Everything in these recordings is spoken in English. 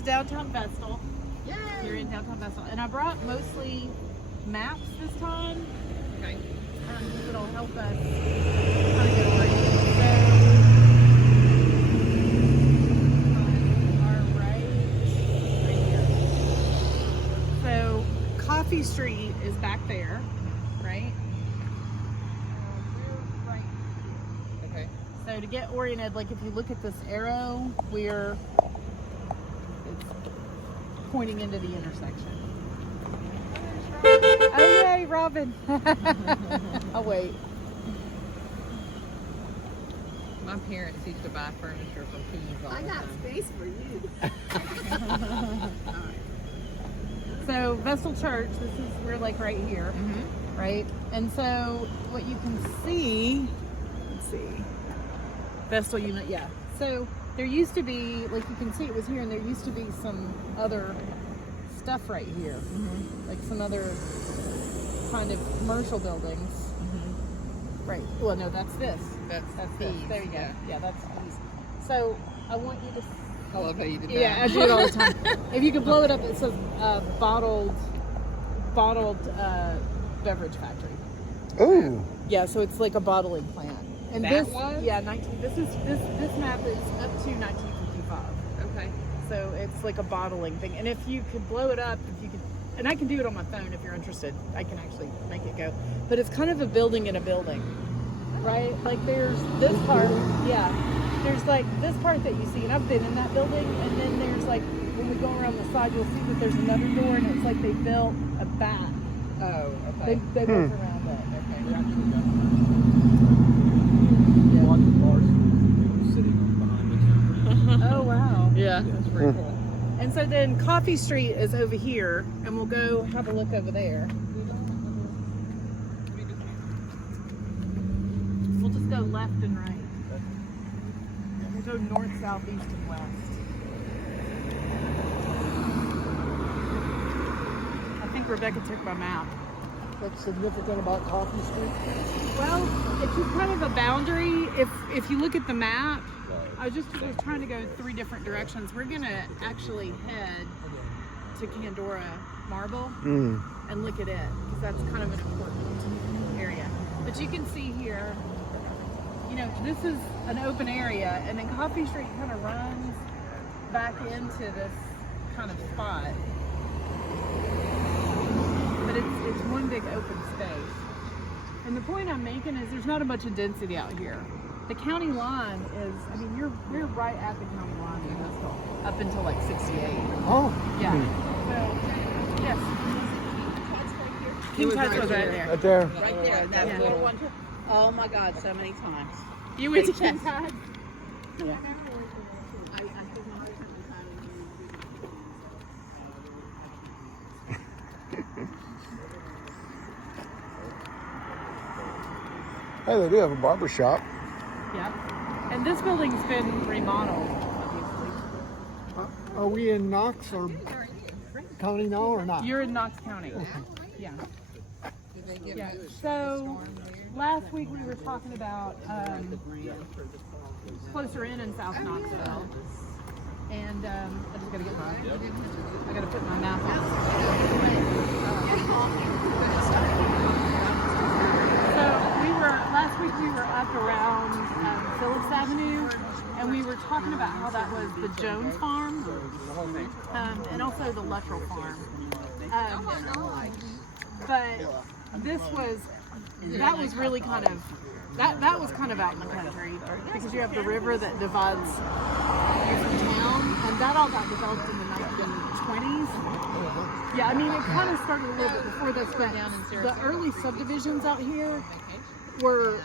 is downtown Vestal. Yay! You're in downtown Vestal. And I brought mostly maps this time. Okay. It'll help us kind of get oriented. Right here. So Coffee Street is back there, right? We're right here. Okay. So to get oriented, like if you look at this arrow, it's pointing into the intersection. Oh yay, Robin! I'll wait. My parents used to buy furniture from Keys all I the got time. space for you. So Vestal Church, we're like right here, right? And so what you can see, let's see, Vestal unit, yeah. So there used to be, like you can see it was here, and there used to be some other stuff right here, like some other kind of commercial buildings. Right. Well, no, that's this. That's this. Keys. There you go. Yeah. Yeah, that's these. So I want you to. I love how you did that. Yeah, I do it all the time. If you could blow it up, it says bottled beverage factory. Ooh. Yeah, so it's like a bottling plant. And That this, was? yeah, this map is up to 1955. Okay. So it's like a bottling thing. And if you could blow it up, and I can do it on my phone if you're interested. I can actually make it go. But it's kind of a building in a building, right? Like there's this part, yeah. There's like this part that you see, and I've been in that building. And then there's like, when we go around the side, you'll see that there's another door, and it's like they built a back. Oh, okay. They built around it. Okay. Oh, wow. Yeah, that's pretty cool. And so then Coffee Street is over here, and we'll go have a look over there. We'll just go left and right. We'll go north, south, east, and west. I think Rebecca took my map. What's significant about Coffee Street? Well, it's just kind of a boundary. If you look at the map, I was trying to go 3 different directions. We're gonna actually head to Candora Marble and look at it, because that's kind of an important area. But you can see here, you know, this is an open area, and then Coffee Street kind of runs back into this kind of spot. But it's one big open space. And the point I'm making is there's not a bunch of density out here. The county line is, I mean, we're right at the county line in Vestal, up until like 68. Oh. Yeah. So, yes. King Tut's was right there. Right there. Right there. That Yeah. little one. Oh my God, so many times. You went to Big King chest. Tut's? Yeah. Hey, they do have a barber shop. Yeah. And this building's been remodeled, obviously. Are we in Knox or county now or not? You're in Knox County. Yeah. Yeah. So last week we were talking about closer in South Knoxville, and I just gotta I gotta put my map on. So last week we were up around Phillips Avenue, and we were talking about how that was the Jones Farm, and also the Luttrell Farm. But that was really kind of, that was kind of out in the country, because you have the river that divides you from town, and that all got developed in the 1920s. Yeah, I mean, it kind of started a little bit before this, but the early subdivisions out here were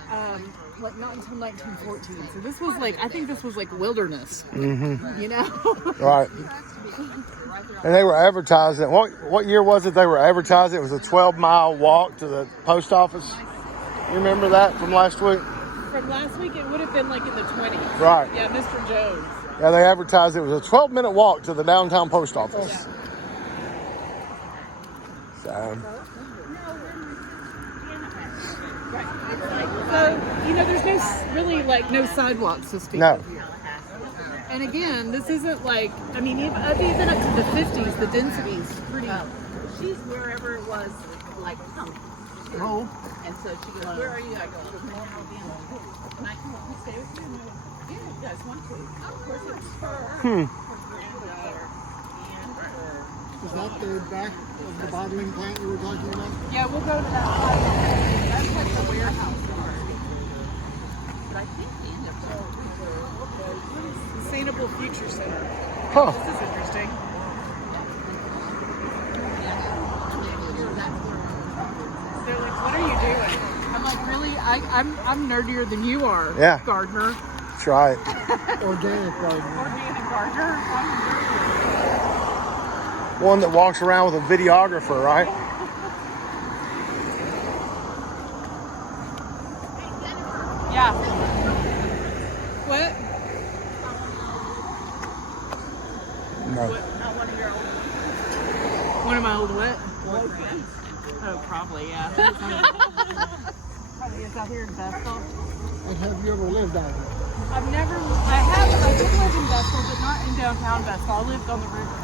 like not until 1914. So this was like, I think this was like wilderness, you know? Right. And they were advertising. What year was it they were advertising? It was a 12-mile walk to the post office. You remember that from last week? From last week, it would have been like in the 20s. Right. Yeah, Mr. Jones. Yeah, they advertised it was a 12-minute walk to the downtown post office. Yeah. So, So, you know, there's no really like no sidewalks to speak no. of here. And again, this isn't like, I mean, even up to the 50s, the density's pretty. She's wherever it was, like, pumped. Oh. And so she goes, where are you? I go, I'm in Alabama. And I come up and stay with you. And I go, yeah, you guys want to. Of course, it's her. Her granddaughter. And her. Is that the back of the bottling plant you were talking about? Yeah, we'll go to that side. That's like the warehouse part. But I think the end of Sustainable Future Center. Huh. This is interesting. They're like, what are you doing? I'm like, really? I'm nerdier than you are, Yeah. gardener. That's right. Organic gardening. Organic gardener. One that walks around with a videographer, right? Yeah. What? No. not one of your old One of my old what? boyfriends. Oh, probably, yeah. Probably is out here in Vestal. And have you ever lived out there? I did live in Vestal, but not in downtown Vestal. I lived on the river.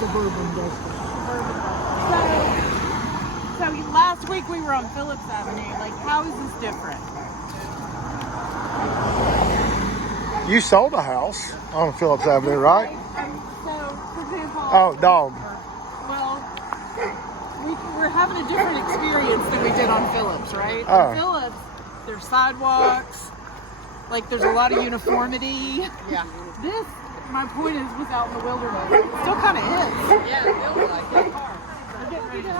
Suburban Vestal. So last week we were on Phillips Avenue. Like, how is this different? You sold a house on Phillips Avenue, right? So, for example, Oh, dog. well, we're having a different experience than we did on Phillips, right? Oh. On Phillips, there's sidewalks, like there's a lot of uniformity. Yeah. This, my point is, was out in the wilderness. It still kind of is. Yeah, it feels like it. We're getting ready to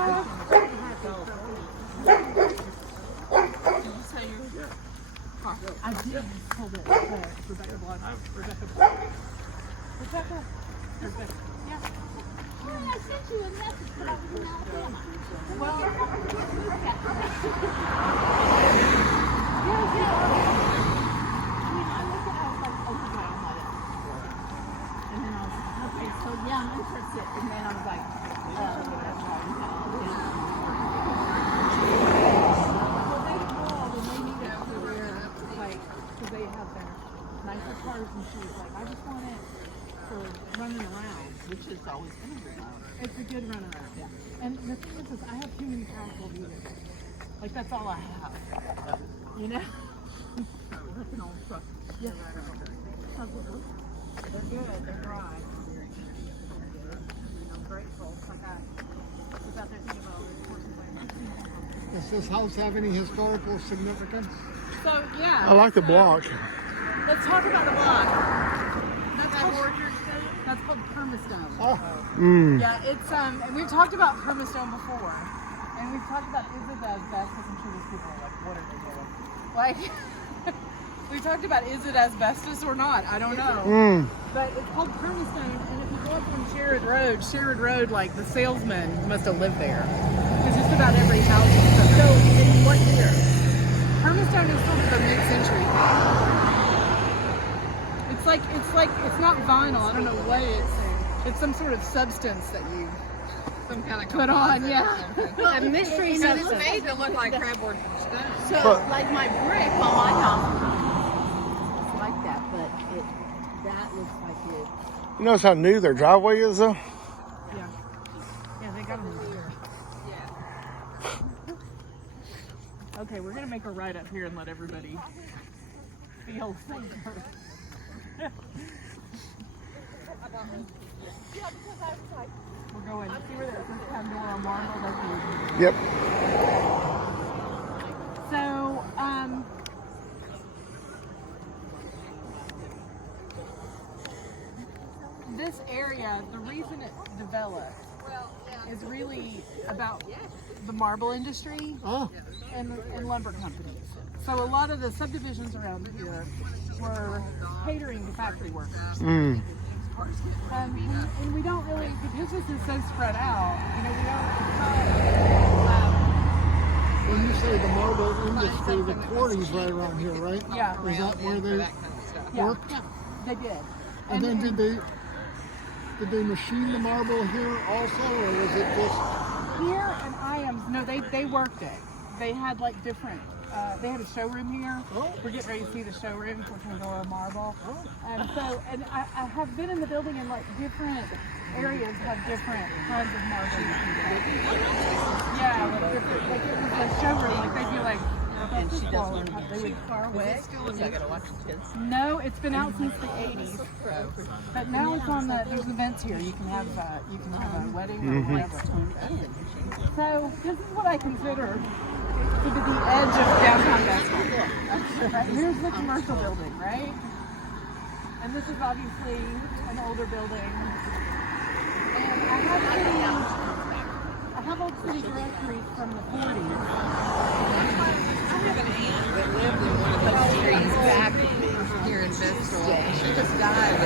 I did hold it. Rebecca Blood. Rebecca. Yeah. I sent you a message, but I was in Alabama. Well, Yeah. I mean, I looked at it, I was like, oh, okay, I'm not interested. And then I was like, okay, so yeah, I'm interested. And then I was like, that's wrong. well, they called and they need a career, like, because they have their nicer cars, and she was like, I just want it for running around. Which is always been a good one. It's a good run around. Yeah. And the thing is I have too many powerful vehicles. Like, that's all I have. You know? That's an old truck. Yeah. They're good. They're dry. I'm grateful. Like, I was out there thinking about all this horses like Does this house have any historical significance? So, yeah. I like the block. Let's talk about the block. That's called Permastone. Oh, Yeah, it's and we've talked about Permastone before, and we've talked about is it asbestos? I'm sure these people are like, what are they doing? Like, we've talked about is it asbestos or not? I don't know. But it's called Permastone, and if you go up on Sherrod Road, like the salesman must have lived there, because just about every house. So, in what year? Permastone is sort of a mid-century thing. It's not vinyl. I don't know what it's some sort of substance that you Some kind of put on. Yeah. Well, a mystery And it's substance. made to look like cardboard and stone. So, But- like my brick on my house, it's like that, but that looks like it. You notice how new their driveway is, though? Yeah. Yeah, they got them here. Okay, we're gonna make a right up here and let everybody feel safer. We're going. See where there's this Pandora marble? That's Yep. so, this area, the reason it developed is really about the marble industry oh, and lumber companies. So a lot of the subdivisions around here were catering to factory workers. And we don't really, because this is so spread out, you know, we don't, when you say the marble industry, the quarry's right around here, right? yeah, Is that where they That kind of stuff. yeah, worked? they did. And then did they machine the marble here also, or was it just? Here and Iams, no, they worked it. They had like different they had a showroom here. We're getting ready to see the showroom for Pandora Marble. And I have been in the building, and like different areas have different kinds of marble. Yeah, like different. Like it was a showroom. Like they'd be like, And she does learn they would far away. I gotta watch the kids. No, it's been out since the 80s. But now it's on there's events here. You can have a wedding or whatever. So this is what I consider to be the edge of downtown Vestal. Right, here's the commercial building, right? And this is obviously an older building. And I have old city directories from the 40s. I have an aunt that lived in one of those streets back here in Vestal. She just died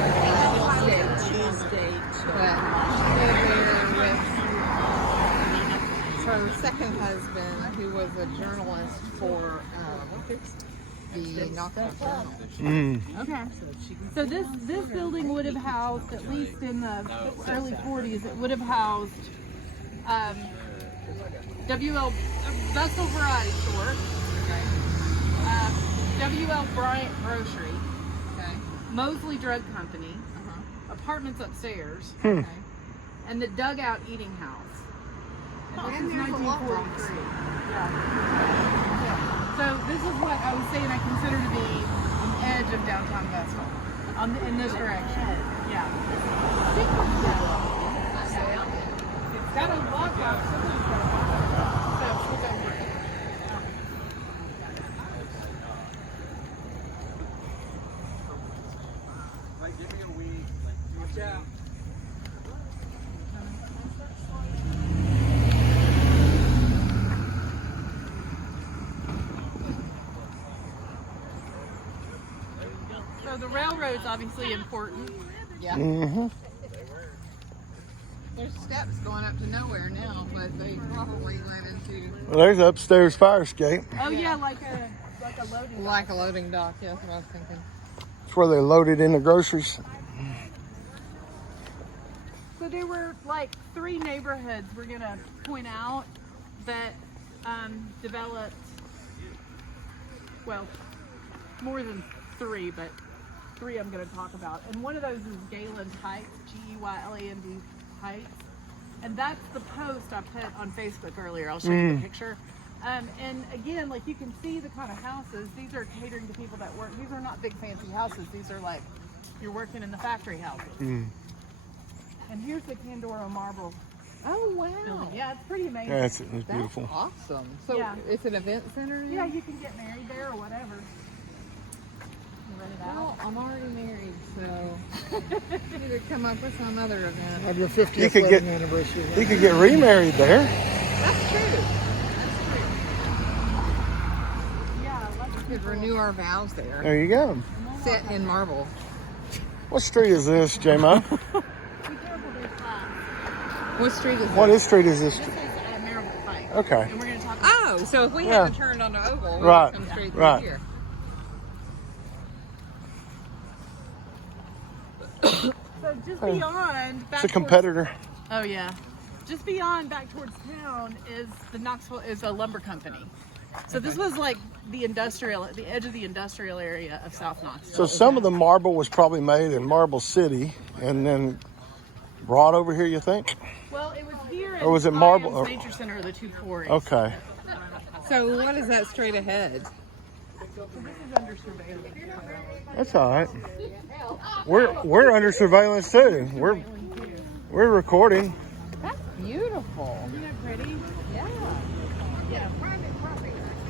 Tuesday. but she lived there with her second husband, who was a journalist for the Knoxville Journal. Okay. So this building would have housed, at least in the early 40s, it would have housed W.L. Vestal Variety Store, W.L. Bryant Grocery, Okay. Mosley Drug Company, apartments upstairs, and the Dugout Eating House. And this is 1943. Yeah. So this is what I was saying I consider to be an edge of downtown Vestal, in this direction. Yeah. It's got a lockout. Somebody's got a lockout. So we'll go for it. So the railroad's obviously important. Yeah. Mm-hmm. There's steps going up to nowhere now, but they probably went into Well, there's an upstairs fire escape. Oh yeah, like a loading. like a loading dock. Yeah, that's what I was thinking. It's where they loaded in the groceries. So there were like 3 neighborhoods we're gonna point out that developed, well, more than 3, but 3 I'm gonna talk about. And one of those is Gayland Heights, Geyland Heights. And that's the post I put on Facebook earlier. I'll show you the picture. And again, like you can see the kind of houses. These are catering to people that work. These are not big fancy houses. These are like, you're working in the factory houses. And here's the Pandora Marble Oh wow. building. Yeah, it's pretty amazing. Yeah, it's That's beautiful. awesome. So Yeah. it's an event center? Yeah, you can get married there or whatever. You rent it out. Well, I'm already married, so either come up with some other event. Have your 50th You could wedding get- anniversary. You could get remarried there. That's true. Yeah, lots of We could people. renew our vows there. There you go. Set in marble. What street is this, J-Mo? Be careful, there's glass. What street is What street is this? This is Marable Pike. Okay. And we're going to talk about Oh, so if we Yeah. hadn't turned on the oval, we Right, would come straight through right. here. So just beyond, back It's a competitor. Oh yeah, just beyond back towards town is the Knoxville is a lumber company. So this was like the edge of the industrial area of South Knoxville. So some of the marble was probably made in Marble City and then brought over here, you think? Well, it was here. Or was it and marble- Iams Nature Center, the 2 quarries. Okay. So what is that straight ahead? So this is under surveillance. That's all right. We're under surveillance too. We're recording. That's beautiful. Isn't that pretty? Yeah. Yeah.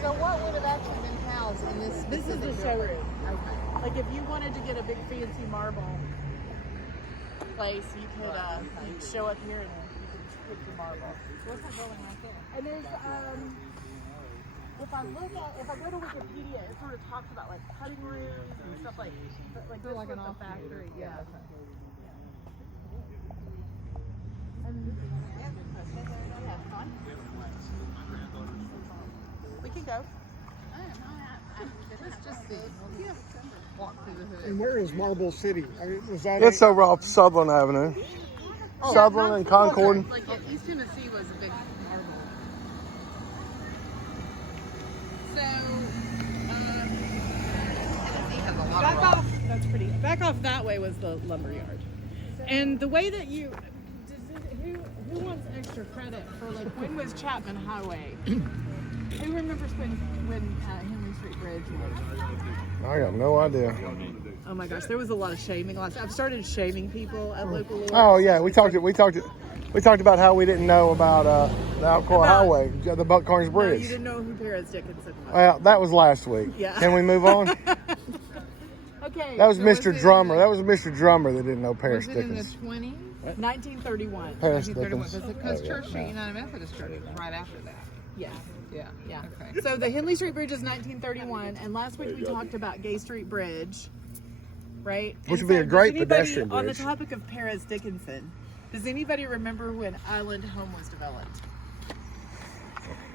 So what would have actually been housed in this This is specific the building? showroom. Okay. Like if you wanted to get a big fancy marble place, you could you'd show up here and you could pick your marble. What's that building right there? And there's if I go to Wikipedia, it sort of talks about like cutting rooms and stuff like So this like an was the offshoot. factory. Yeah. And we can go. Let's just see. Walk through the hood. And where is Marble City? I mean, was that It's over off Sutherland Avenue. Sutherland and Concord. Like East Tennessee was a big marble. So back off. That's pretty. Back off that way was the lumber yard. And the way that you, who wants extra credit for like when was Chapman Highway? Who remembers when Henry Street Bridge was? I got no idea. Oh my gosh, there was a lot of shaming. I've started shaming people at local lawyers. Oh yeah, we talked about how we didn't know about the Alcoa Highway, the Buck Carnes No, Bridge. you didn't know who Perez Dickinson was. Well, that was last week. Yeah. Can we move on? Okay. That was so Mr. Drummer. That was Mr. Drummer that didn't know Paris Was it in the Dickens. 20s? 1931. Paris 1931. Dickens. Because Church Street United Methodist Church was right after that. Yeah. Yeah. Yeah. Okay. So the Henley Street Bridge is 1931, and last week we talked about Gay Street Bridge, right? Which And would be a does great anybody, pedestrian on the bridge. topic of Perez Dickinson, does anybody remember when Island Home was developed?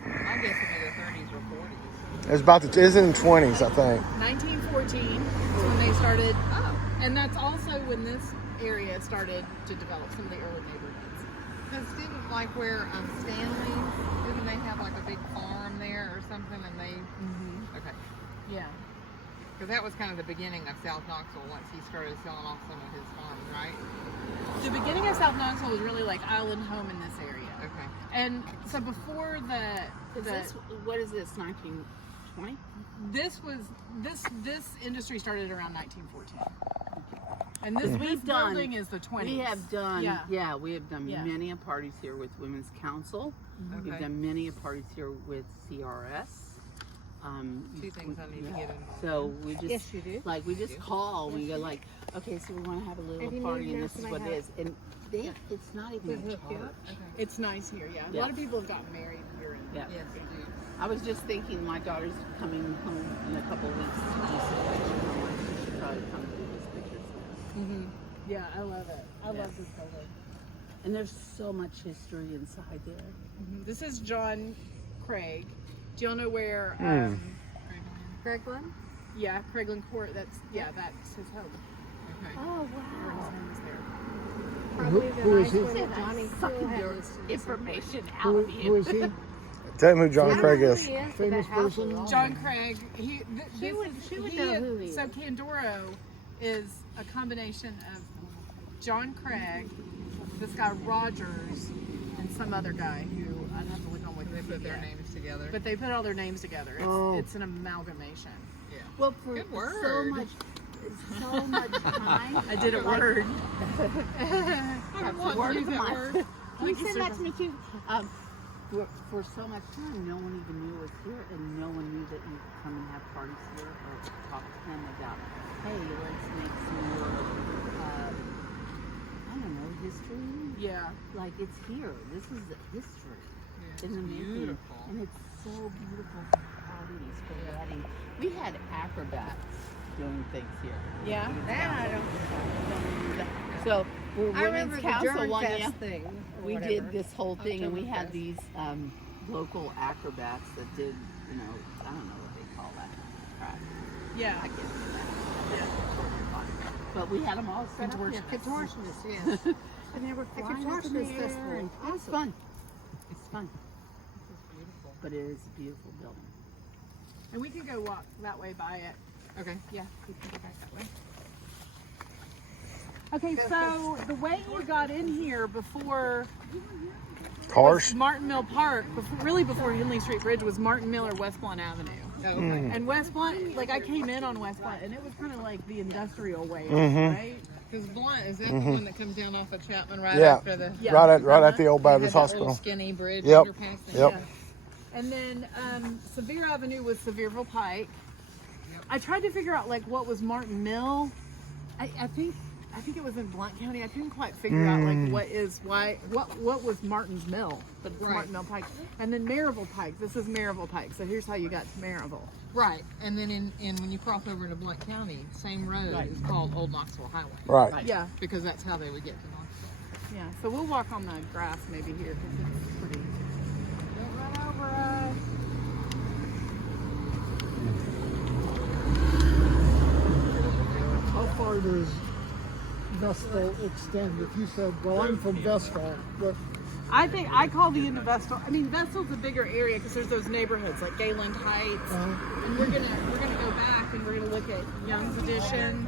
I guess it'd be the 30s or 40s. It was about it's in the 20s, I think. 1914 is when they started. Oh, and that's also when this area started to develop some of the early neighborhoods. Because didn't like where Stanley's, didn't they have like a big farm there or something? And they, okay. Yeah. Because that was kind of the beginning of South Knoxville once he started selling off some of his farms, right? The beginning of South Knoxville was really like Island Home in this area. Okay. And so before What is this, 1920? this industry started around 1914. And this We've done- building is the 20s. We have done, Yeah. we have done Yeah. many a parties here with Women's Council. We've Okay. done many a parties here with CRS. Two things I need to get involved So we just, Yes, you do. like, we just call, we go like, okay, so we want to have a little If you party need and this, this is and I what have it is. And it's not even a charge. It's nice here, yeah. A Yeah. lot of people have gotten married here. Yeah. Yes, you do. I was just thinking my daughter's coming home in a couple of weeks to do some pictures. I'm like, she should probably come do these pictures. Yeah, I love it. I love this building. And there's so much history inside there. This is John Craig. Do y'all know where? Gregland? Yeah, Craiglin Court. That's his home. Okay. Oh, Where wow. his home is there. Probably the who is nice he? one that Johnny Sucking Hill your has. information out Who, of who you. is he? Tell me who John I don't Craig know is. who he is, but Famous that house person? is John Craig. She would know who he is. So Candoro is a combination of John Craig, this guy Rogers, and some other guy who I'd have to look on They put their Wikipedia. names together. But they put all their names together. It's an amalgamation. Yeah. Well, for Good word. so much time. I did a word. That's the word of the month. Can you Thank you, send that sir. to me too? For so much time, no one even knew it was here, and no one knew that you could come and have parties here or talk to them about, hey, let's make some more, I don't know, history. Yeah. Like, it's here. This is the history Yeah, in the it's making. beautiful. And it's so beautiful for parties, for weddings. We had acrobats doing things here. Yeah. That I don't. So we're I remember Women's the Council German one Fest year. thing. or We whatever. did this whole thing, and we had Oktoberfest. these local acrobats that did, you know, I don't know what they call that crap. Yeah. I can't do that. But we had them all set up here. Contortionists, yes. And they were The flying up in the contortionist air, festival. and it was fun. It's fun, It's beautiful. but it is a beautiful building. And we can go walk that way by it. Okay. Yeah, we can go back that way. Okay, so the way you got in here before Cars? Martin Mill Park, before Henley Street Bridge, was Martin Mill or West Blunt Avenue. Oh, okay. And West Blunt, like I came in on West Blunt, and it was kind of like the industrial way, right? Because Blunt, is that the one that comes down off of Chapman right Yeah. after the... Yeah. Right at the old They had Baptist that Hospital. little skinny bridge Yep. underpass thing? Yep. Yeah. And then Sevier Avenue was Sevierville Pike. Yep. I tried to figure out like what was Martin Mill. I think it was in Blount County. I couldn't quite figure out like what was Martin's Mill, but it's Right. Martin Mill Pike. And then Maryville Pike. This is Maryville Pike. So here's how you got to Maryville. Right. And then in when you cross over into Blount County, same road is called Old Knoxville Highway. Right. Yeah, Because that's how they would get to Knoxville. yeah. So we'll walk on the grass maybe here because it's pretty. Don't run over us. How far does Vestal extend? If you said, well, I'm from Vestal, but I think I call the end of Vestal. I mean, Vestal's a bigger area because there's those neighborhoods like Gayland Heights, and we're gonna go back and we're gonna look at Young's Edition.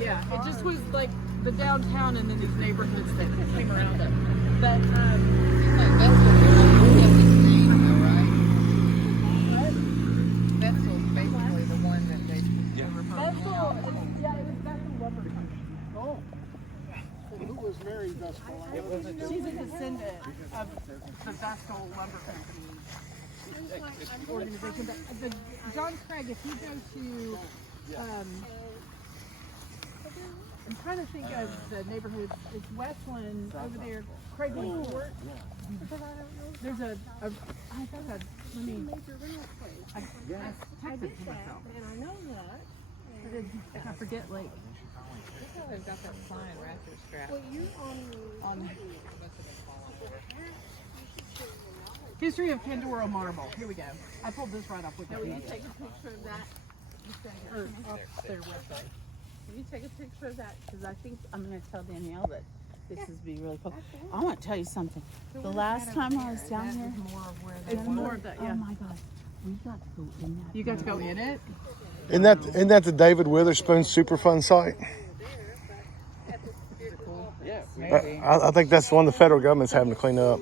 Yeah, it just was like the downtown and then these neighborhoods that came around it. But Vestal's basically the one that they Vestal is, yeah, it was Vestal Lumber Company. Oh. Who was Mary Vestal? She's a descendant of the Vestal Lumber Company organization. But the John Craig, if you go to, I'm trying to think of the neighborhood. It's Westland over there, Craigland Court. There's a I thought let me. I texted to myself. And I know that. I forget like. they've got that sign ratchet strap. Well, you're on History of Pandora marble. Here we go. I pulled this right off Will you Wikipedia. take a picture of that? Or off their website. Will you take a picture of that? Because I think I'm going to tell Danielle that this is be really cool. I want to tell you something. The last time I was down here, It's more of that, yeah. oh my gosh, we got to go in that. You got to go in it. Isn't that the David Witherspoon Superfund site? I think that's the one the federal government's having to clean up.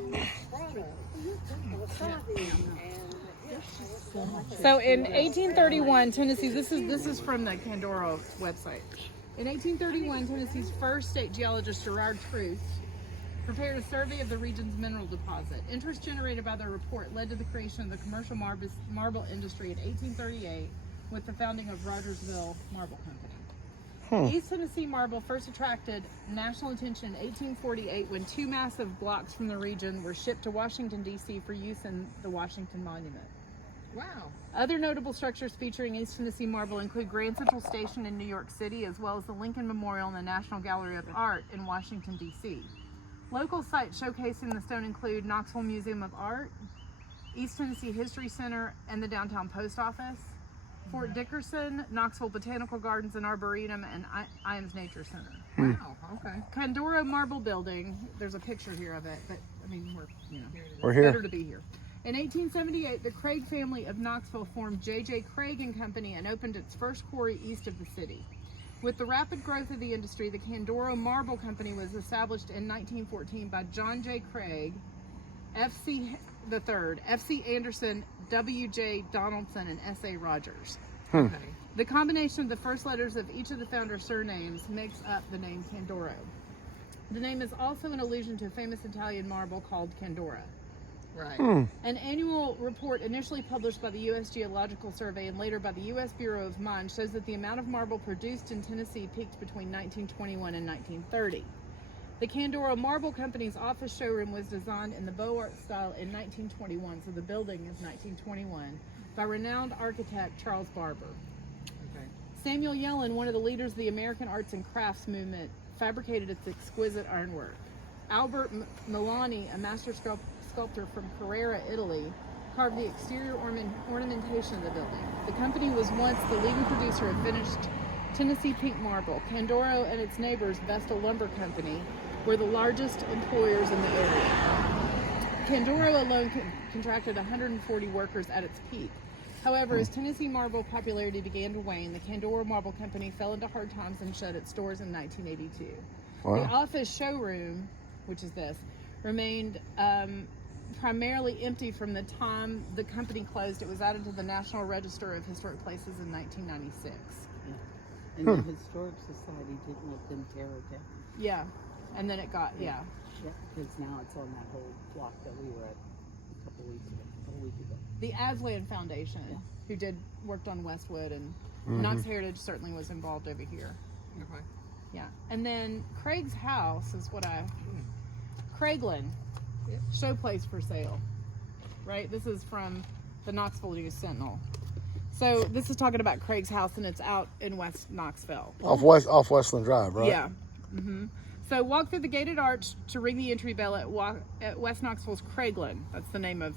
So in 1831, Tennessee, this is from the Candora website. In 1831, Tennessee's first state geologist, Gerard Truth, prepared a survey of the region's mineral deposit. Interest generated by the report led to the creation of the commercial marble industry in 1838 with the founding of Rogersville Marble Company. East Tennessee marble first attracted national attention in 1848 when two massive blocks from the region were shipped to Washington, D.C. for use in the Washington Monument. Wow. Other notable structures featuring East Tennessee marble include Grand Central Station in New York City, as well as the Lincoln Memorial and the National Gallery of Art in Washington, D.C. Local sites showcasing the stone include Knoxville Museum of Art, East Tennessee History Center, and the downtown post office, Fort Dickerson, Knoxville Botanical Gardens and Arboretum, and Iams Nature Center. Wow. Okay. Candora Marble Building, there's a picture here of it, but I mean, We're here. better to be here. In 1878, the Craig family of Knoxville formed J.J. Craig and Company and opened its first quarry east of the city. With the rapid growth of the industry, the Candora Marble Company was established in 1914 by John J. Craig, F.C. III, F.C. Anderson, W.J. Donaldson, and S.A. Rogers. Okay. The combination of the first letters of each of the founders' surnames makes up the name Candoro. The name is also an allusion to a famous Italian marble called Candora. Right. An annual report initially published by the U.S. Geological Survey and later by the U.S. Bureau of Mines shows that the amount of marble produced in Tennessee peaked between 1921 and 1930. The Candora Marble Company's office showroom was designed in the Beaux Arts style in 1921, so the building is 1921, by renowned architect Charles Barber. Okay. Samuel Yellin, one of the leaders of the American arts and crafts movement, fabricated its exquisite ironwork. Albert Milani, a master sculptor from Carrara, Italy, carved the exterior ornamentation of the building. The company was once the leading producer of finished Tennessee pink marble. Candora and its neighbors, Vestal Lumber Company, were the largest employers in the area. Candora alone contracted 140 workers at its peak. However, as Tennessee marble popularity began to wane, the Candora Marble Company fell into hard times and shut its doors in 1982. Wow. The office showroom, which is this, remained primarily empty from the time the company closed. It was added to the National Register of Historic Places in 1996. And the Historic Society didn't let them tear it down. Yeah, and then it got, yeah. Yeah, because now it's on that whole block that we were at a couple week ago. The Aslan Foundation, who worked on Westwood, and Knox Heritage certainly was involved over here. Okay. Yeah, and then Craig's house is Craigland, show place for sale, right? This is from the Knoxville News Sentinel. So this is talking about Craig's house, and it's out in West Knoxville. Off Westland Drive, right? Yeah. So walk through the gated arch to ring the entry bell at West Knoxville's Craigland. That's the name of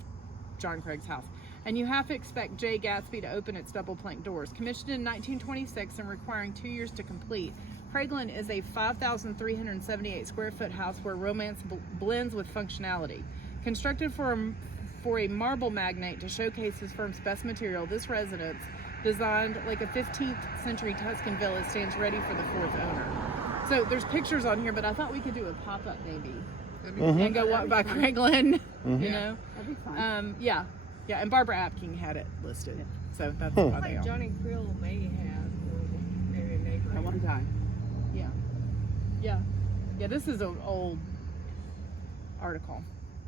John Craig's house. And you have to expect J. Gatsby to open its double plank doors. Commissioned in 1926 and requiring 2 years to complete, Craigland is a 5,378 square foot house where romance blends with functionality. Constructed for a marble magnate to showcase his firm's best material, this residence designed like a 15th century Tuscan villa stands ready for the fourth owner. So there's pictures on here, but I thought we could do a pop-up maybe and go walk by Franklin, you know? That'd be fun. Yeah, and Barbara Apking had it listed. So that's why they are. Johnny Krill may have maybe a neighbor. At one time. Yeah, this is an old article,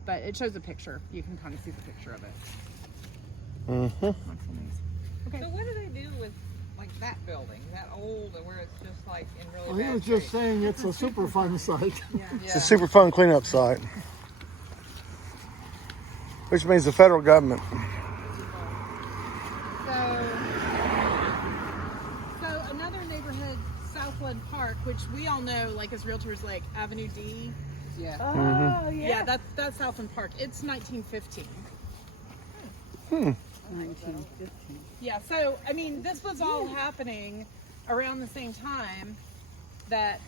but it shows a picture. You can kind of see the picture of it. Okay. So what do they do with like that building, that old, and where it's just like in really Well, he bad was just shape? saying it's a super fun site. It's a super fun cleanup site, which means the federal government. So another neighborhood, Southland Park, which we all know, like as realtors, like Avenue D. Yeah. Oh, yeah. Yeah, that's Southland Park. It's 1915. 1915. Yeah, so I mean, this was all happening around the same time that.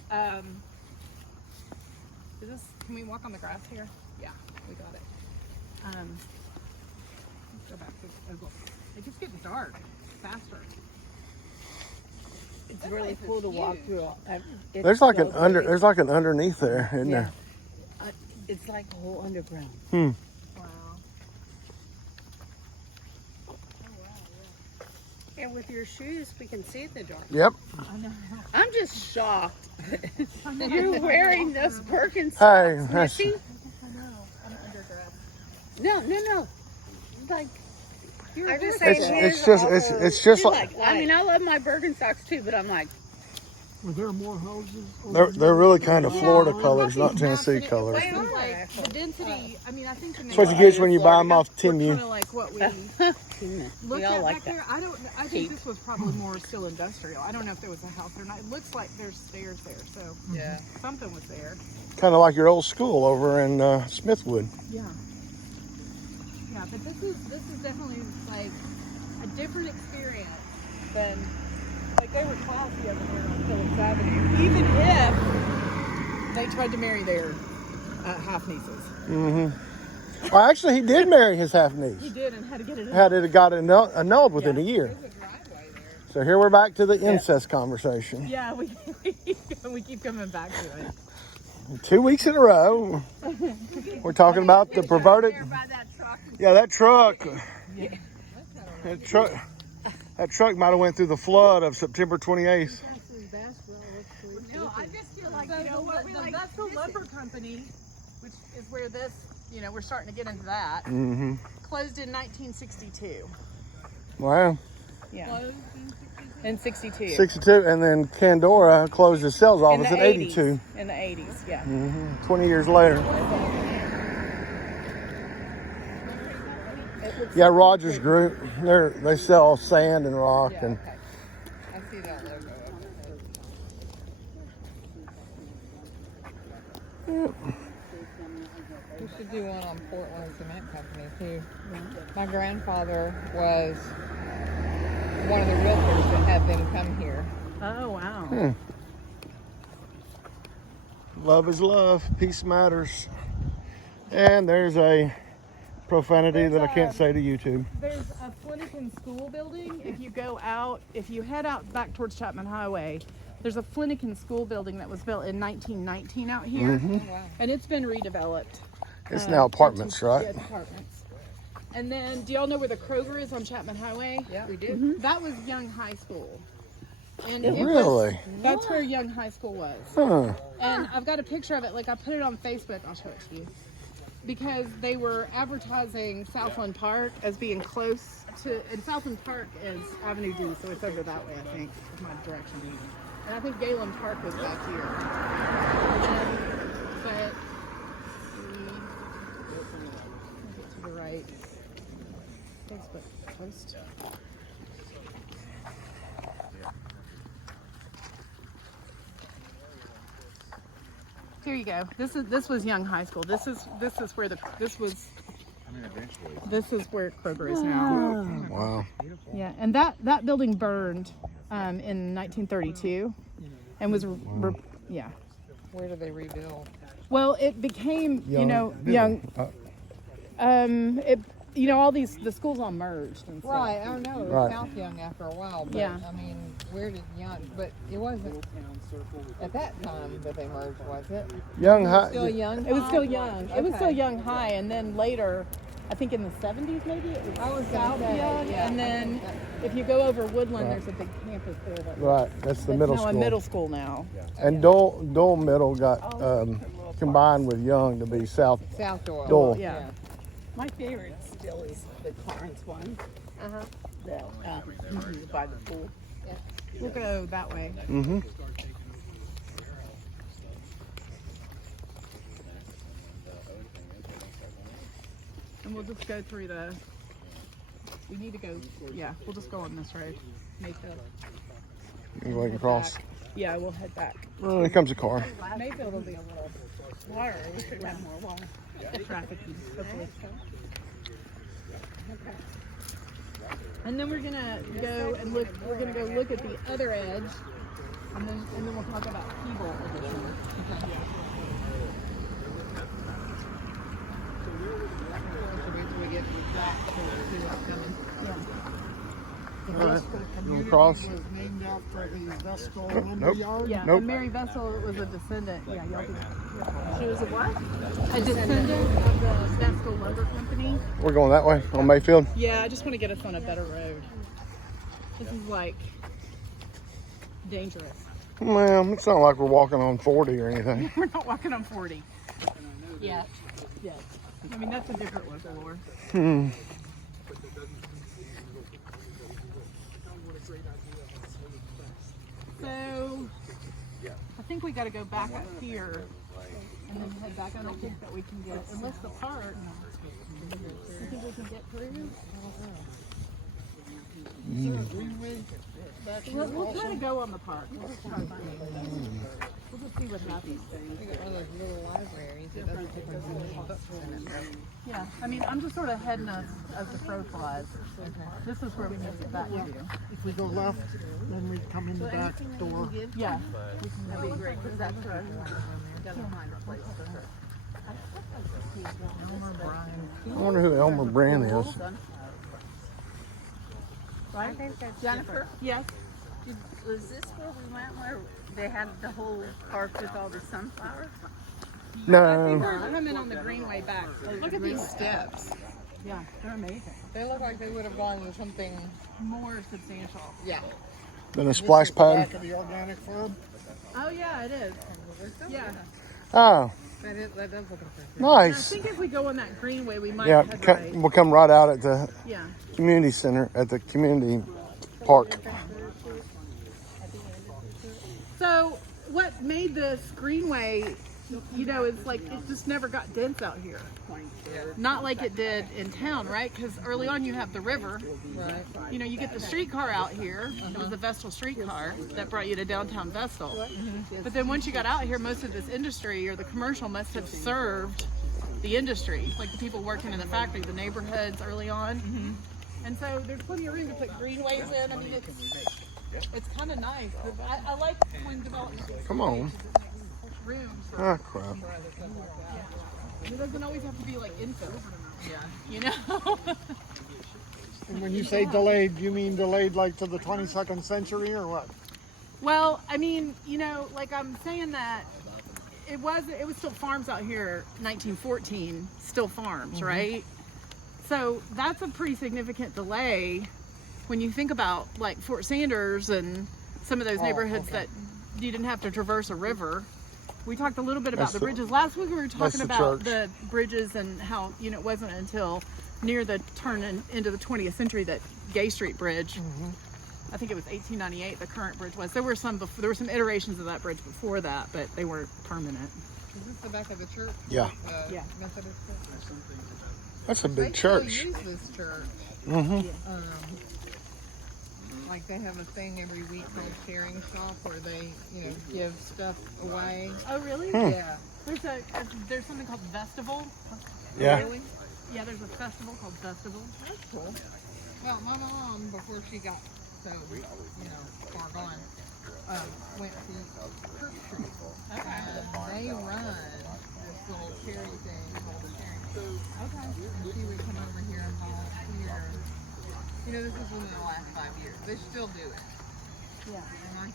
Is this? Can we walk on the grass here? Yeah, we got it. Let's go back. It just getting dark faster. It's really cool to walk through. It's There's like so an big. there's like an underneath there, isn't there? It's like a whole underground. Wow. And with your shoes, we can see in the dark. Yep. I'm just shocked. You're wearing those Birkenstocks, Hey, that's, Missy? I know. I'm underdressed. No. Like, you're I'm just wearing saying them. it's just it's just You're like I mean, I love my Birkenstocks too, but I'm like, Were there more houses? they're really kind of Florida Yeah, colors, not these Tennessee maps, colors. and it was like the density. I mean, I think the That's what you get when you buy them off kind Timu. of like what we we looked all at like back that. there. I think Cheap. this was probably more still industrial. I don't know if there was a house or not. It looks like there's stairs there, so Yeah. something was there. Kind of like your old school over in Smithwood. Yeah, but this is definitely like a different experience than like they were classy over here on Phillips Avenue, even if they tried to marry their half nieces. Well, actually, he did marry his half He niece. did, and had to get it. Had it got annulled within a year. There's a driveway there. So here we're back to the incest conversation. Yeah, we keep coming back to it. 2 weeks in a row, we're talking about the perverted. By that truck. Yeah, that truck. That truck might have went through the flood of September 28th. No, I just feel like, So you know, what we the like. Vestal Lumber Company, which is where this, we're starting to get into that, closed in 1962. Wow. Yeah. In 62. 62, and then Candora closed his sales In office the in 80s. 82. In the 80s, yeah. 20 years later. Yeah, Rogers Group. They sell sand and rock and. I see that logo up there. We should do one on Portland Cement Company too. My grandfather was one of the realtors that had them come here. Oh, wow. Love is love. Peace matters. And there's a profanity that I can't say to YouTube. There's a Fliniken School building. If you head out back towards Chapman Highway, there's a Fliniken School building that was built in 1919 out here. And it's been redeveloped. It's now apartments, right? Yeah, it's apartments. And then, do y'all know where the Kroger is on Chapman Highway? Yeah, we do. That was Young High School. And Really? That's where Young High School was. Huh. And I've got a picture of it. Like, I put it on Facebook. I'll show it to you. Because they were advertising Southland Park as being close to, and Southland Park is Avenue D, so it's over that way, I think, is my direction. And I think Galen Park was back here. But, get to the right. Facebook post. Here you go. This was Young High School. This is where this is where Kroger is now. Wow. Yeah, and that building burned in 1932, and was yeah. Where do they rebuild? Well, it became young. you know, all the schools all merged and stuff. Right, I know. It was Right. South Young after a while, but Yeah. I mean, where did Young? But it wasn't at that time that they merged, was it? Young High. Still Young. It was High? still young. It was still Okay. Young High, and then later, I think in the 70s maybe, it was I was gonna South say, Young, yeah, and I then think if you go over Woodland, Right. there's a big campus there. That Right, that's the that's middle now school. a middle school now. And Dole Middle got combined with Young to be South South Doyle. Dole. Yeah. My favorite still is the Clarence one. The, by the pool. We'll go that way. Mm-hmm. And we'll just go through the. We need to go. Yeah, we'll just go on this road. Make the. Going across. Yeah, we'll head back. Oh, here comes a car. Mayfield will be a little wider. We should have more water. Traffic, hopefully. And then we're gonna go and look. We're gonna go look at the other edge, and then we'll talk about Keeble Edition. Going across. Was named after the Vestal Nope. lumberyard. Yeah, Nope. and Mary Vestal was a descendant. Yeah, y'all be careful. She was a what? A descendant of the Vestal Lumber Company. We're going that way on Mayfield. Yeah, I just want to get us on a better road. This is like dangerous. Well, it's not like we're walking on 40 or anything. We're not walking on 40. Yeah. Yeah. I mean, that's a different local lore. Hmm. So, I think we got to go back up here and then head back. I don't think that we can get, unless the park. You think we can get through? We'll try to go on the park. We'll just try to find it. We'll just see what happens. We got one of those little libraries. It doesn't take us many books in it. Yeah, I mean, I'm just sort of heading us as the crow flies. This is where we need to get back to. If we go left, then we come in the back door. Yeah. That'd be great, because that's where I gotta find a place for her. I wonder who Elmer Brand is. Right? Jennifer, Yes. was this where we went, where they had the whole park with all the sunflowers? We're No. coming on the greenway back. Look at these steps. Yeah, they're amazing. They look like they would have gone to something. More substantial. Yeah. Then a splash pad. Back of the organic farm. Oh yeah, it is. Yeah. Oh, That does look impressive. And I nice. think if we go on that greenway, we might Yeah, head right. we'll come right out at the Yeah. community center, at the community park. So what made this greenway, you know, it's like it just never got dense out here. Not like it did in town, right? Because early on you have the river. Right. You know, you get the streetcar out here. It was the Vestal streetcar that brought you to downtown Vestal. But then once you got out here, most of this industry or the commercial must have served the industry, like the people working in the factory, the neighborhoods early on. And so there's plenty of room to put greenways in. I mean, it's kind of nice. I like when development gets Come on. room for, Ah, crap. it doesn't always have to be like infill. Yeah. You know? And when you say delayed, you mean delayed like to the 22nd century or what? Well, I mean, you know, like I'm saying that it was still farms out here 1914, still farms, right? So that's a pretty significant delay when you think about like Fort Sanders and some of those neighborhoods that you didn't have to traverse a river. We talked a little bit about That's the the- bridges. Last week we were talking the about church. the bridges and how, you know, it wasn't until near the turn into the 20th century that Gay Street Bridge, I think it was 1898, the current bridge was. There were some iterations of that bridge before that, but they weren't permanent. Is this the back of the church? Yeah. Yeah. Methodist church? That's a They big still church. use this church. Mm-hmm. Like they have a thing every week called Sharing Shop where they, you know, give stuff away. Oh, really? Yeah. There's something called Festival. Yeah. Really? Yeah, there's a festival called Festival. That's cool. Well, my mom, before she got so, you know, far gone, went to Church Street. And they run this little charity thing called the Sharing She would come over here and volunteer. You know, this is within the last 5 years. They still do it. Yeah. And I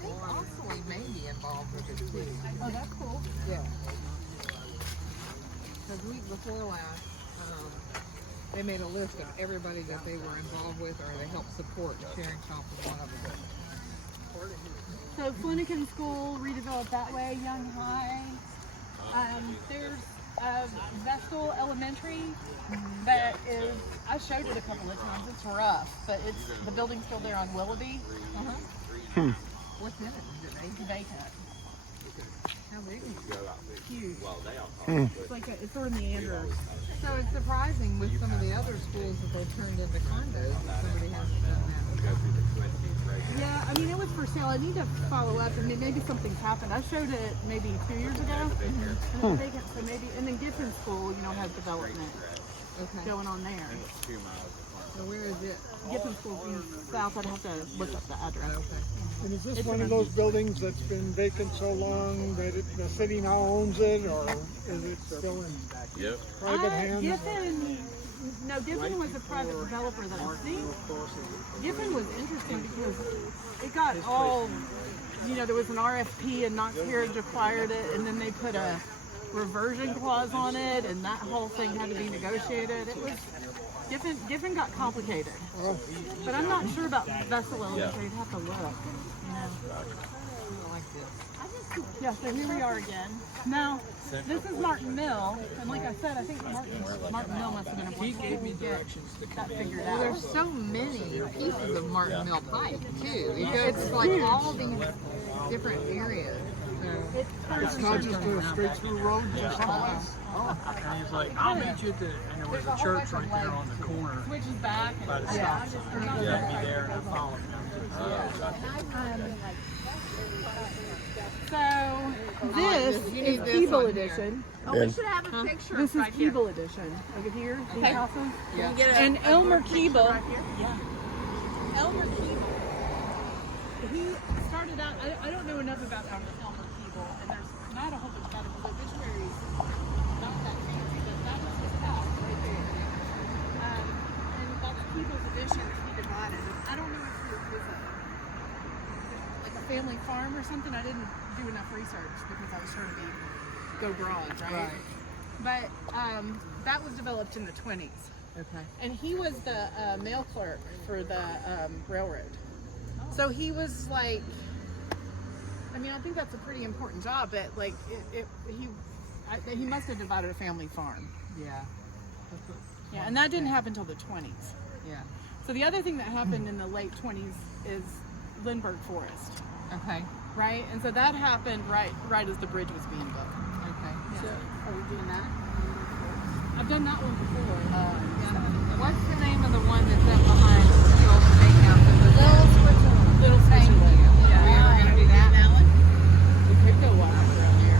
think also we may be involved with it too. Oh, that's cool. Yeah. Because week before last, they made a list of everybody that they were involved with or they helped support. Sharing Shop was one of them. So Flanagan School redeveloped that way, Young High. There's Vestal Elementary that is, I showed it a couple of times. It's rough, but the building's still there on Willoughby. What's in it? Is it Vacant. How big is it? Huge. Hmm. It's like it's sort of meanders. So it's surprising with some of the other schools that they've turned into condos that somebody hasn't done that. Yeah, I mean, it was for sale. I need to follow up, and maybe something's happened. I showed it maybe 2 years ago, and it's vacant, so maybe, and then Giffen School, has development going on there. So where is it? Giffen School's in south. I'd have to look up the address. And is this one of those buildings that's been vacant so long that the city now owns it, or is it still in private hands? Giffen was a private developer that I think. Giffen was interesting because it got all, there was an RFP and Knox acquired it, and then they put a reversion clause on it, and that whole thing had to be negotiated. It was, Giffen got complicated. But I'm not sure about Vestal Elementary. You'd have to look. Yeah, so here we are again. Now, this is Martin Mill, and like I said, I think Martin Mill must have been a point to get that figured out. There's so many pieces of Martin Mill pipe too. It's like all these different areas. It's not just a straight through road or someplace. And he's like, I'll meet you at the, and there was a church right there on the corner Switches back. by the stop sign. He met me there and I followed him. So this is Keeble Edition. Oh, we should have a picture This is right here. Keeble Edition over here. These houses. Yeah. And Elmer Keeble. Right here? Yeah. Elmer Keeble. He started out. I don't know enough about Elmer Keeble, and there's not a whole bunch about him. His obituary's not that fancy, but that was his house right there. And that's Keeble's Edition. He divided. I don't know if it was like a family farm or something. I didn't do enough research because I was trying to go broad, right? But that was developed in the 20s. Okay. And he was the mail clerk for the railroad. So he was like, I mean, I think that's a pretty important job, but like he must have divided a family farm. Yeah. Yeah, and that didn't happen until the 20s. Yeah. So the other thing that happened in the late 20s is Lindbergh Forest, Okay. right? And so that happened right as the bridge was being built. Okay. So are we doing that? I've done that one before. What's the name of the one that's up behind the old steakhouse? Little Station. Yeah. We ever gonna do that? We could go walk around here.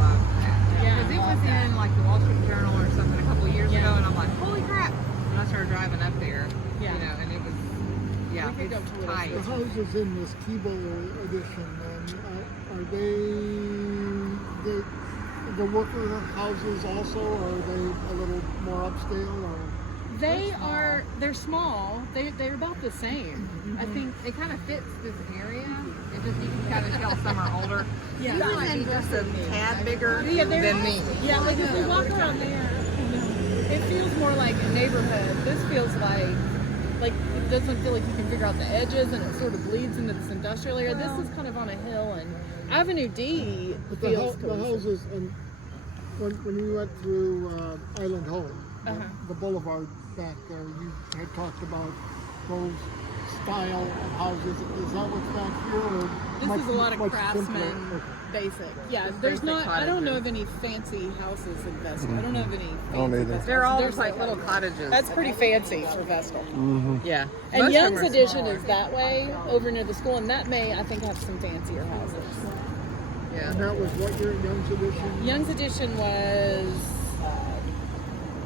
Yeah. Because it was in like the Wall Street Journal or something a couple of years ago, and I'm like, holy crap! And I started driving up there. Yeah. And it was, We could go it's to Little tight. The houses in this Keeble edition, are they the worker houses also, or are they a little more upscale? Or? They're small. They're about the same. I think It kind of fits this area. It just, you can kind of tell some are older. Yeah. You might be just a tad bigger Yeah, they're- than me. Yeah, like if we walk around there, it feels more like a neighborhood. This feels like it doesn't feel like you can figure out the edges, and it sort of bleeds into this industrial area. This is kind of on a hill, and Avenue D But feels the cohesive. houses, and when you went through Island Home, the boulevard back there, you had talked about those style of houses. Is that what's back here? Or This is a lot of much craftsman, simpler? Okay. basic. Yeah, there's basic not. I don't know cottages. of any fancy houses in Vestal. I don't know of any. I don't fancy either. Vestal. They're all There's just like little cottages. That's pretty fancy for Vestal. yeah. And Most of Young's them are Edition smaller. is that way over near the school, and that may, I think, have some fancier houses. Yeah. And that was what year, Young's Edition? Young's Edition was,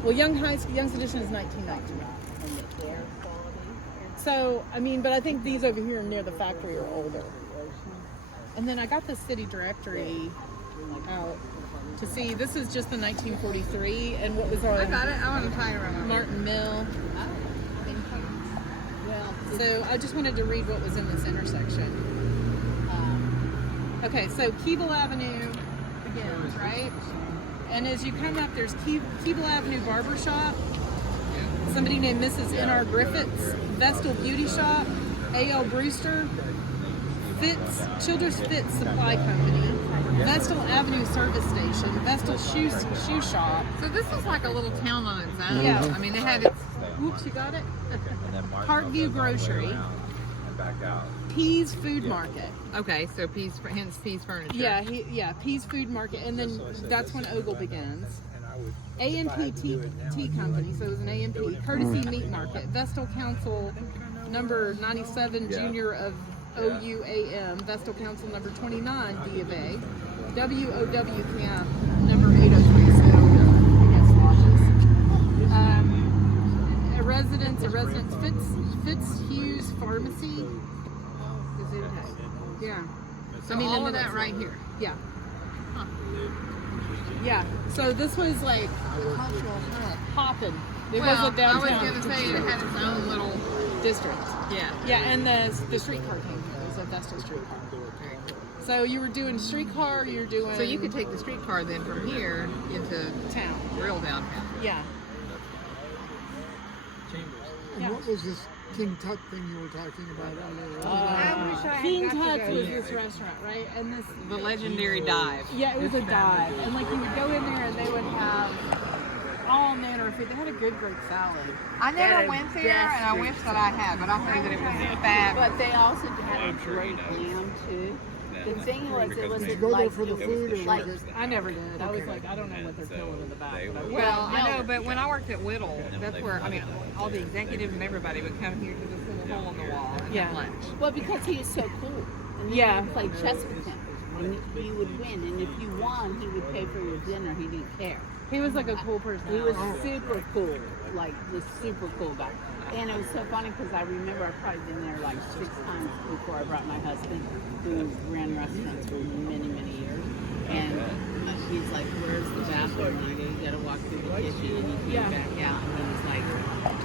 Young's Edition is 1919. So, I mean, but I think these over here near the factory are older. And then I got the city directory out. to see. This is just the 1943 and what was our I got it. I want to tie it around. Martin Mill. Well, so I just wanted to read what was in this intersection. Okay, so Keeble Avenue begins, right? And as you come up, there's Keeble Avenue Barber Shop, somebody named Mrs. N.R. Griffiths, Vestal Beauty Shop, A.L. Brewster, Childress Fitz Supply Company, Vestal Avenue Service Station, Vestal Shoe Shop. So this is like a little town on its own. Yeah. I mean, it had its. Whoops, you got it? Parkview Grocery, Pease Food Market. Okay, so hence Pease Furniture. Yeah, Pease Food Market, and then that's when Ogle begins. A&P Tea Company, so it was an A&P, Courtesy Meat Market, Vestal Council number 97, Junior of OUAM, Vestal Council number 29, D of A, WOW Camp number 803, so I guess lodges. A residence Fitzhughes Pharmacy. Yeah. So all of that right here. Yeah. Yeah. So this was like hopping. It wasn't downtown. I was going to say it had its own little district. Yeah. Yeah, and the streetcar came here. It was a Vestal streetcar. Very cool. So you were doing streetcar, you're doing... So you could take the streetcar then from here into town. Real downtown. Yeah. And what was this King Tut thing you were talking about earlier? King Tut's was this restaurant, right? And this... The legendary dive. Yeah, it was a dive. And like you would go in there and they would have all manner of food. They had a good Greek salad. I never went there, and I wish that I had, but I heard that it was fab. But they also had a great lamb too. The thing was, it was Did you go there like for the food or like was it? I never did. I was like, I don't know what they're killing in the back. But Well, I know, but when I worked at Whittle, that's where, I mean, all the executives and everybody would come here to this little hole in the wall and Yeah. have lunch. well, because he was so cool. And then Yeah. you played chess with him, and you would win. And if you won, he would pay for your dinner. He didn't care. He was like a cool person. He was super cool, like the super cool guy. And it was so funny because I remember I've probably been there like 6 times before I brought my husband, who ran restaurants for many, many years. And he's like, "Where's the bathroom?" And I go, "You gotta walk through the kitchen." And he came back out and he was like,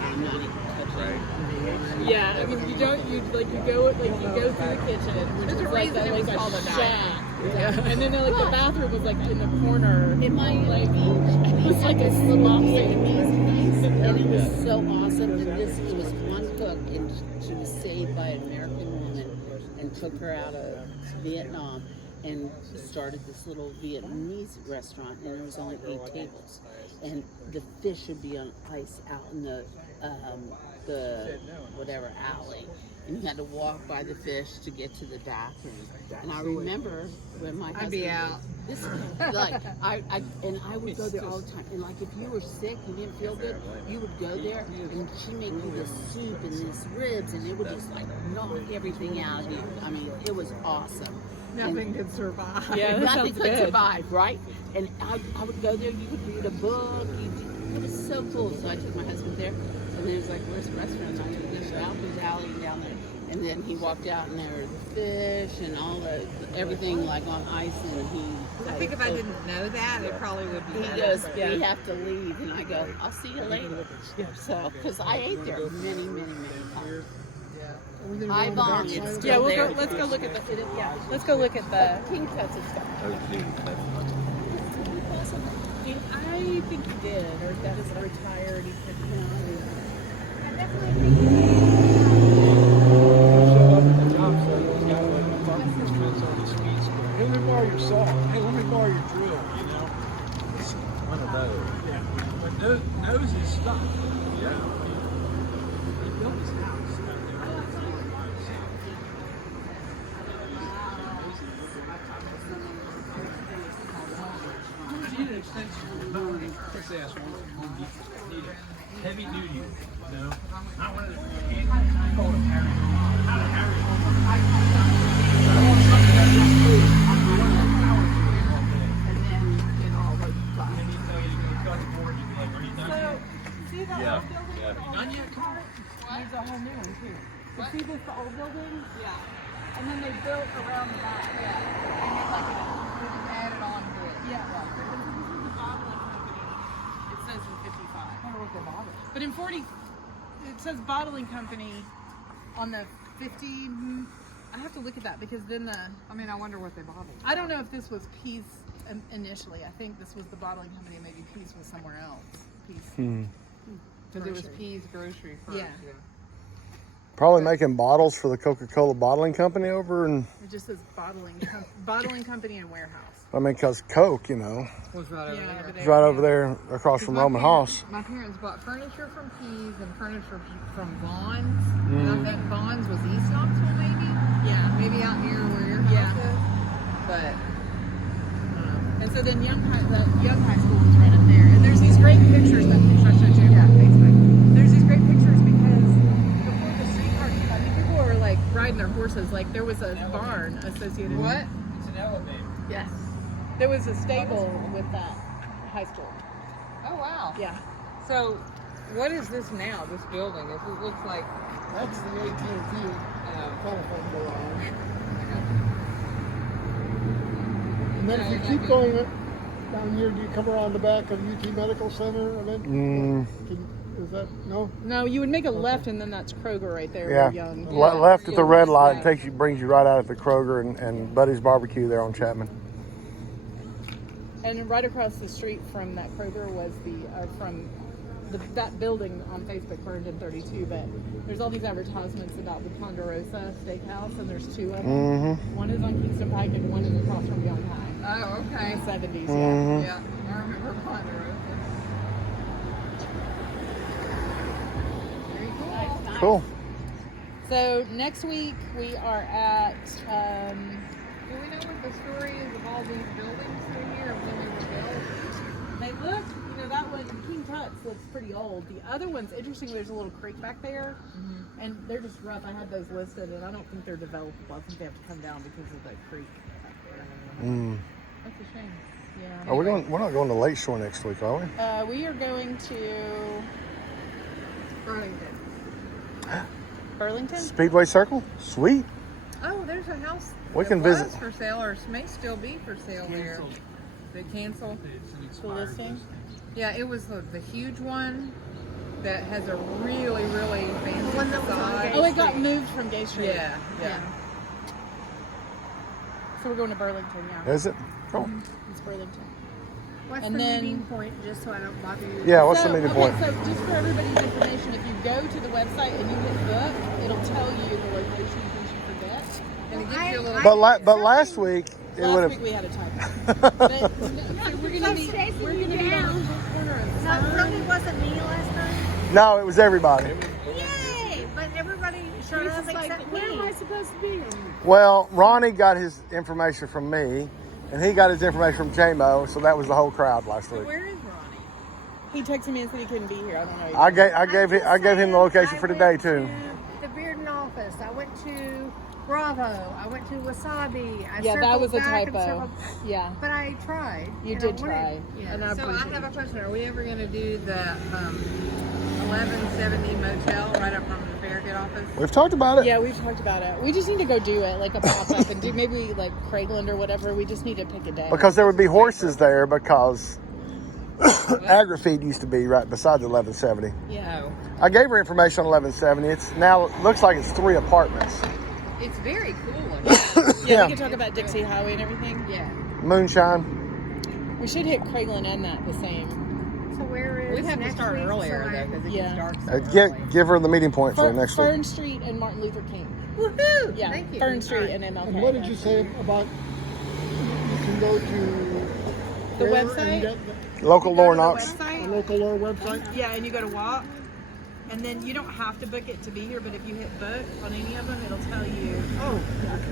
"I'm not even touching." Yeah, I mean, you go through the kitchen, which There's is a like reason it was called a shack. And then like the bathroom was like in the corner. It might like be. it was like a slop And it was so awesome. And it was one cook, and she was saved by an American woman and took her out of Vietnam and started this little Vietnamese restaurant. And there was only 8 tables, and the fish would be on ice out in the whatever alley. And you had to walk by the fish to get to the bathroom. And I remember when my husband... I'd be out. This, like, I would go there all the time. And like, if you were sick and didn't feel good, you would go there and she'd make you this soup and this ribs, and it would just like knock everything out of you. I mean, it was awesome. Nothing could survive. Yeah, that Nothing sounds could good. survive, right? And I would go there, you would read a book. It was so cool. So I took my husband there, and he was like, "Where's the restaurant?" And I took him out the alley down there. And then he walked out, and there were the fish and all everything like on ice. And he. I think if I didn't know that, it probably would be He better. goes, "We have to leave," and I go, "I'll see you later." So, because I ate there many, many, many times. High Bong, it's still Yeah, we'll there. go. Let's go look at the. Let's go look at the. King Tut's is stuff. I think he did, or that is retired. He could. Hey, let me borrow your saw. Hey, let me borrow your drill, you know? One of those. Yeah. But nose is stuck. Yeah. He built his house. Need an extension. Let's ask one. Need a heavy duty, you know? Not one of those. I call it Harry. Not a Harry. I want something that's just cool. And then it all was fun. And you tell you to go cut the board, you'd be like, "Are you done yet?" See that Yeah. old building? Yeah. Done yet? Come on. Needs a whole new one too. So see this the old building? Yeah. And then they built around the back. Yeah. And then like it added on to it. Yeah. what they bottle. But in 40, it says bottling company on the 50. I have to look at that because then I mean, I wonder what they bottled. I don't know if this was Pease initially. I think this was the bottling company. Maybe Pease was somewhere else. Pease. Because it was Grocery. Pease Grocery first. Yeah. Probably making bottles for the Coca-Cola bottling company over, and It just says bottling company and warehouse. I mean, because Coke, you know, Was right over Yeah, there. but is right over there across from Roman Haas. My parents bought furniture from Pease and furniture from Vaughn's. And I think Vaughn's was East Knoxville, maybe. Yeah. Maybe out near where your house is. But And so then young high school was right up there. And there's these great pictures that I showed you on Facebook. There's these great pictures because before the streetcar came, I mean, people were like riding their horses. Like there was a barn associated. what? It's an elevator. Yes. There was a stable with that high school. Oh wow. Yeah. So, what is this now? This building? It looks like. That's the AT&T telephone garage. And then if you keep going down here, do you come around the back of UT Medical Center eventually? Is that, no? No, you would make a left and then that's Kroger right there. Yeah, Where Young. left at the red light brings you right out at the Kroger and Buddy's Barbecue there on Chapman. And right across the street from that Kroger was that building on Facebook burned in 32, but there's all these advertisements about the Ponderosa Steakhouse, and there's two of them. One is on Kingston Pike and one is across from Young High. Oh, okay. In the 70s, Yeah, I remember Ponderosa. Very cool. Cool. So next week we are at, Do we know what the story is of all these buildings through here and when they were built? they look, that one, King Tut's looks pretty old. The other one's interesting, there's a little creek back there, and they're just rough. I had those listed, and I don't think they're developable. I think they have to come down because of that creek back there. That's a shame. Yeah. Are we going? We're not going to Lakeshore next week, are we? We are going to Burlington. Speedway Circle? Sweet. Oh, there's a house We that can was visit. for sale or may still be for sale there. They canceled. It's an The expired listing. list. Yeah, it was the huge one that has a really, really fancy facade. Oh, it got moved from Gay Street. Yeah, yeah. So we're going to Burlington, yeah. Is it? Cool. It's Burlington. What's And the then- meeting point, just so I don't bother you? Yeah, what's the meeting point? So just for everybody's information, if you go to the website and you hit book, it'll tell you the location in case you forget. And it gives you a little. But last week it would Last week have. we had a typo. But no, so we're gonna be Stacy, we're you gonna be down. on the corner of No, it really wasn't me last time. No, it was everybody. Yay! But everybody showed up except me. where am I supposed to be? Well, Ronnie got his information from me, and he got his information from J-Mo, so that was the whole crowd last week. Where is Ronnie? He texted me and said he couldn't be here. I don't know. I gave him the location for today too. The Bearden office. I went to Bravo. I went to Wasabi. I Yeah, that circled was a back and typo. circled- Yeah, But I tried. you and did I wanted- try. Yeah. And I So I appreciate have a it. question. Are we ever going to do the 1170 motel right up from the Farragut office? We've talked about it. Yeah, we've talked about it. We just need to go do it, like a pop-up, and do maybe like Craigland or whatever. We just need to pick a day. Because there would be horses there because Agri-Feed used to be right beside the 1170. Yeah. Oh, I gave her information on 1170. It's now it looks like it's 3 apartments. it's very cool. Yeah, Yeah. we can talk about Dixie Highway and everything. Yeah. Moonshine. We should hit Craigland and that the same. So where is We'd have to next start week, earlier so I- though, because it Yeah. gets dark so Give, early. give her the meeting point for next week. Fern Street and Martin Luther King. Woohoo! Yeah, Thank you. Fern Street All right. and MLK. And what did you say about you can go to The where website? and get Local You go Lore to the Knox. the website, local lore website? yeah, and you go to walk, and then you don't have to book it to be here, but if you hit book on any of them, it'll tell you. Oh, okay.